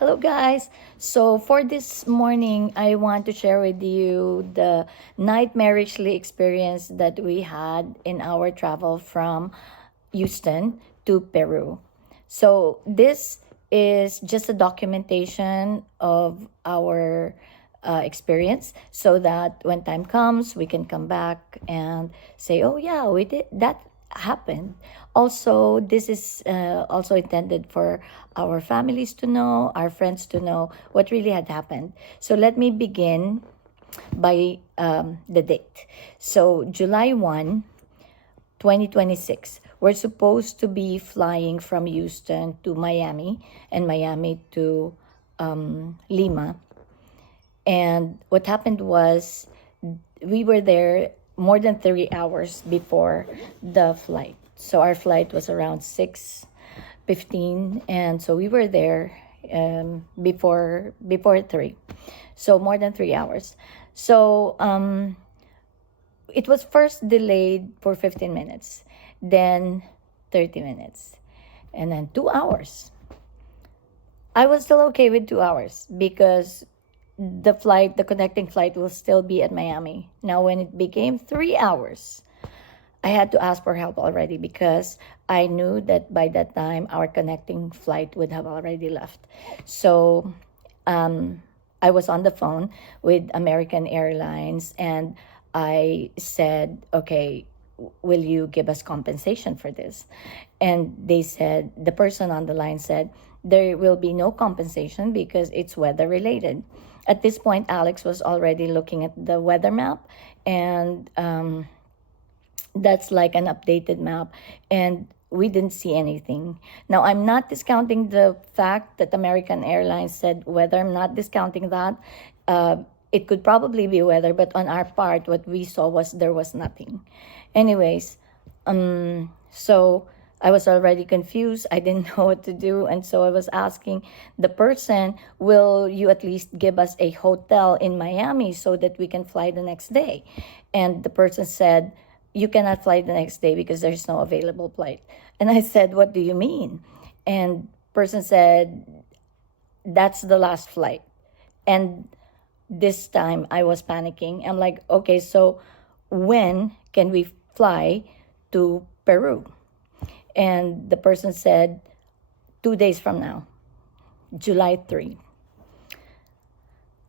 Hello, guys. So, for this morning, I want to share with you the nightmarishly experience that we had in our travel from Houston to Peru. So, this is just a documentation of our experience so that when time comes, we can come back and say, oh, yeah, we did that happened. Also, this is also intended for our families to know, our friends to know what really had happened. So let me begin by the date. So July 1, 2026, we're supposed to be flying from Houston to Miami and Miami to Lima. And what happened was we were there more than 3 hours before the flight. So our flight was around 6:15, and so we were there before 3. So more than 3 hours. So it was first delayed for 15 minutes, then 30 minutes, and then 2 hours. I was still okay with 2 hours because the connecting flight will still be at Miami. Now, when it became 3 hours, I had to ask for help already because I knew that by that time our connecting flight would have already left. So I was on the phone with American Airlines and I said, okay, will you give us compensation for this? And they said, the person on the line said, there will be no compensation because it's weather related. At this point, Alex was already looking at the weather map, and that's like an updated map. And we didn't see anything. Now, I'm not discounting the fact that American Airlines said weather. I'm not discounting that. It could probably be weather, but on our part, what we saw was there was nothing. Anyways, so I was already confused. I didn't know what to do. And so I was asking the person, will you at least give us a hotel in Miami so that we can fly the next day? And the person said, you cannot fly the next day because there's no available flight. And I said, what do you mean? And person said, that's the last flight. And this time I was panicking. I'm like, okay, so when can we fly to Peru? And the person said, 2 days from now, July 3.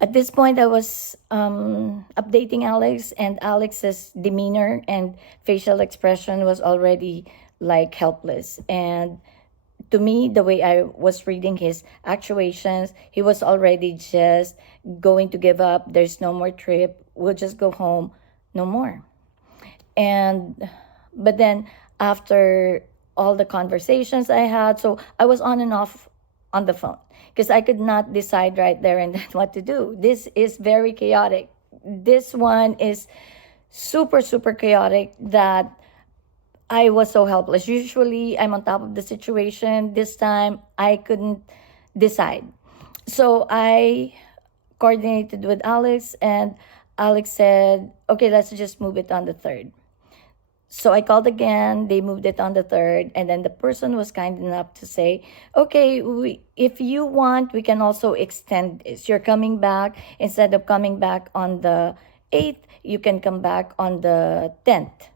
At this point, I was updating Alex, and Alex's demeanor and facial expression was already like helpless. And to me, the way I was reading his actuations, he was already just going to give up. There's no more trip. We'll just go home. No more. And but then after all the conversations I had, so I was on and off on the phone because I could not decide right there and then what to do. This is very chaotic. This one is super, super chaotic that I was so helpless. Usually I'm on top of the situation. This time I couldn't decide. So I coordinated with Alex, and Alex said, okay, let's just move it on the 3rd. So I called again, they moved it on the 3rd, and then the person was kind enough to say, okay, if you want, we can also extend this. You're coming back, instead of coming back on the 8th, you can come back on the 10th.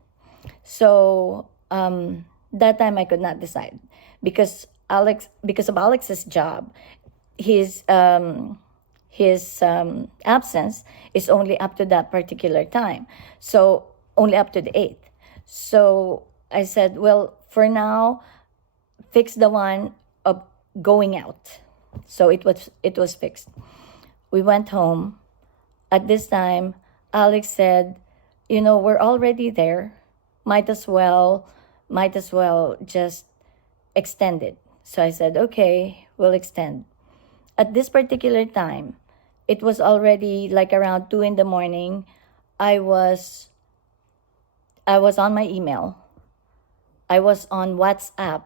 So that time I could not decide because of Alex's job, his absence is only up to that particular time. So only up to the 8th. So I said, well, for now, fix the one of going out. So it was fixed. We went home. At this time, Alex said, we're already there. Might as well just extend it. So I said, okay, we'll extend. At this particular time, it was already like around 2 in the morning. I was on my email. I was on WhatsApp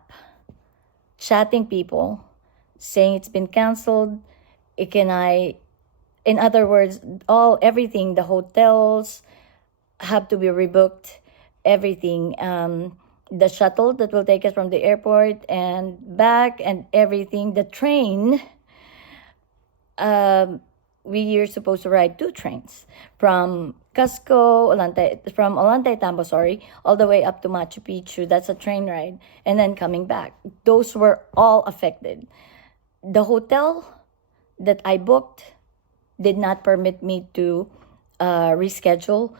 chatting people saying it's been canceled. In other words, everything, the hotels have to be rebooked, everything. The shuttle that will take us from the airport and back and everything. The train we are supposed to ride two trains from Olantay Tambo, sorry, all the way up to Machu Picchu. That's a train ride, and then coming back. Those were all affected. The hotel that I booked did not permit me to reschedule.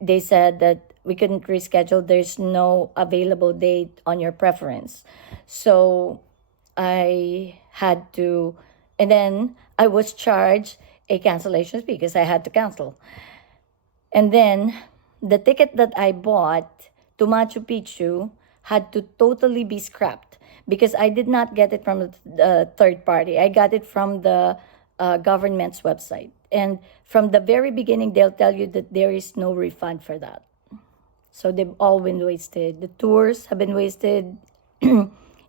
They said that we couldn't reschedule. There's no available date on your preference. So I had to, and then I was charged a cancellation fee because I had to cancel. And then the ticket that I bought to Machu Picchu had to totally be scrapped because I did not get it from the third party. I got it from the government's website. And from the very beginning, they'll tell you that there is no refund for that. So they've all been wasted. The tours have been wasted,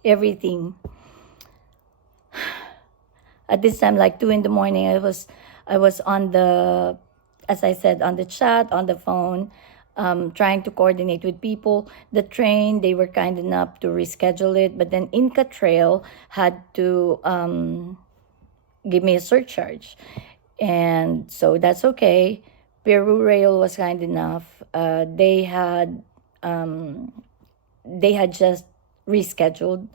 everything. At this time, like 2 in the morning, I was on the, as I said, on the chat, on the phone, trying to coordinate with people. The train, they were kind enough to reschedule it, but then Inca Trail had to give me a surcharge. And so that's okay. Peru Rail was kind enough. They had just rescheduled,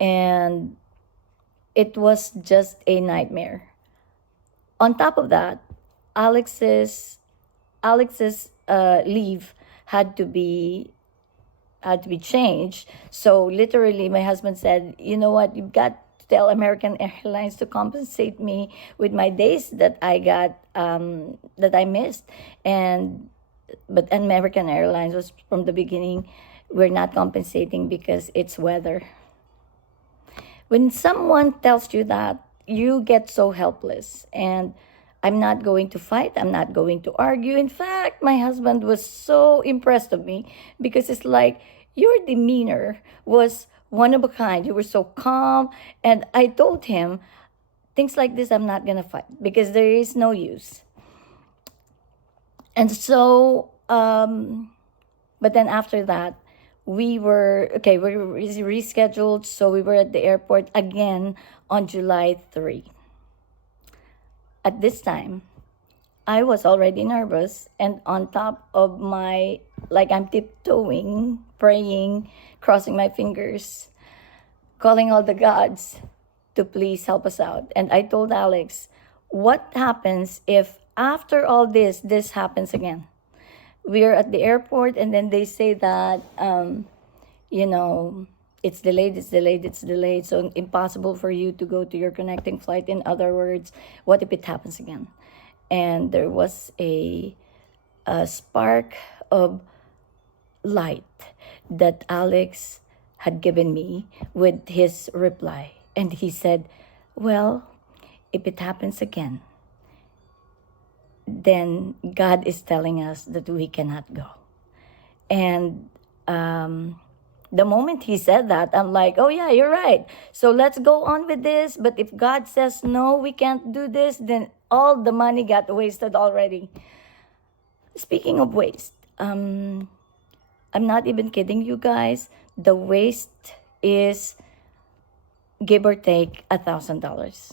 and it was just a nightmare. On top of that, Alex's leave had to be changed. So literally, my husband said, "You know what? You've got to tell American Airlines to compensate me with my days that that I missed." But American Airlines was from the beginning, we're not compensating because it's weather. When someone tells you that, you get so helpless. And I'm not going to fight. I'm not going to argue. In fact, my husband was so impressed of me because it's like your demeanor was one of a kind. You were so calm. And I told him, things like this, I'm not going to fight because there is no use. And so, but then after that, we were rescheduled. So we were at the airport again on July 3. At this time, I was already nervous, and on top of my, like, I'm tiptoeing, praying, crossing my fingers, calling all the gods to please help us out. And I told Alex, what happens if after all this happens again? We are at the airport, and then they say that, it's delayed, so impossible for you to go to your connecting flight. In other words, what if it happens again? And there was a spark of light that Alex had given me with his reply. And he said, well, if it happens again, then God is telling us that we cannot go. And the moment he said that, I'm like, oh yeah, you're right. So let's go on with this. But if God says, no, we can't do this, then all the money got wasted already. Speaking of waste, I'm not even kidding you guys. The waste is give or take $1,000.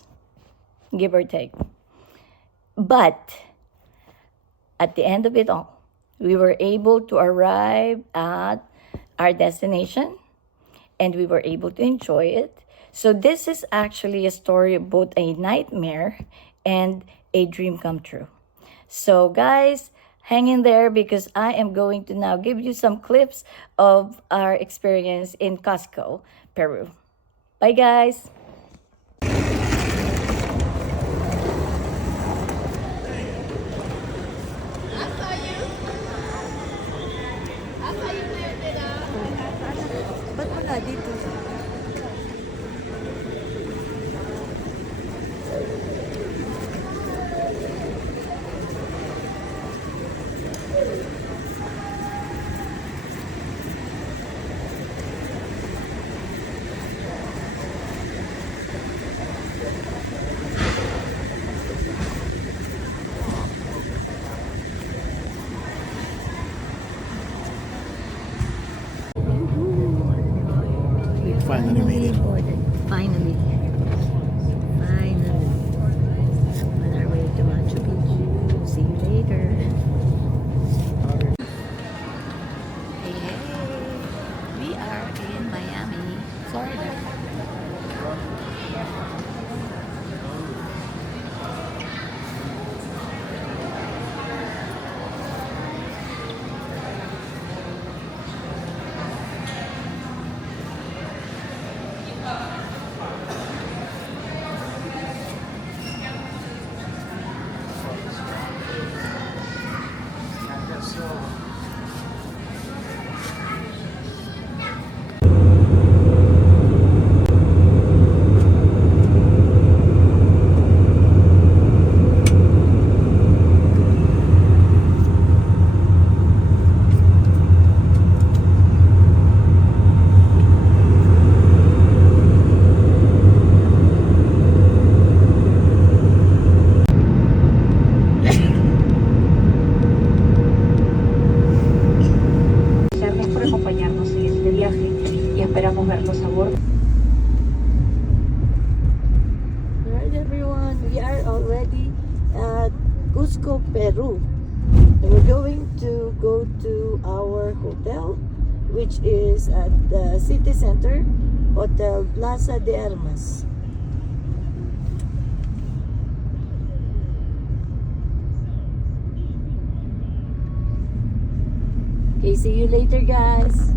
Give or take. But at the end of it all, we were able to arrive at our destination, and we were able to enjoy it. So this is actually a story of both a nightmare and a dream come true. So guys, hang in there because I am going to now give you some clips of our experience in Cusco, Peru. Bye guys. Ba't wala dito? Peru. And we're going to go to our hotel, which is at the city center, Hotel Plaza de Armas. Okay, see you later, guys.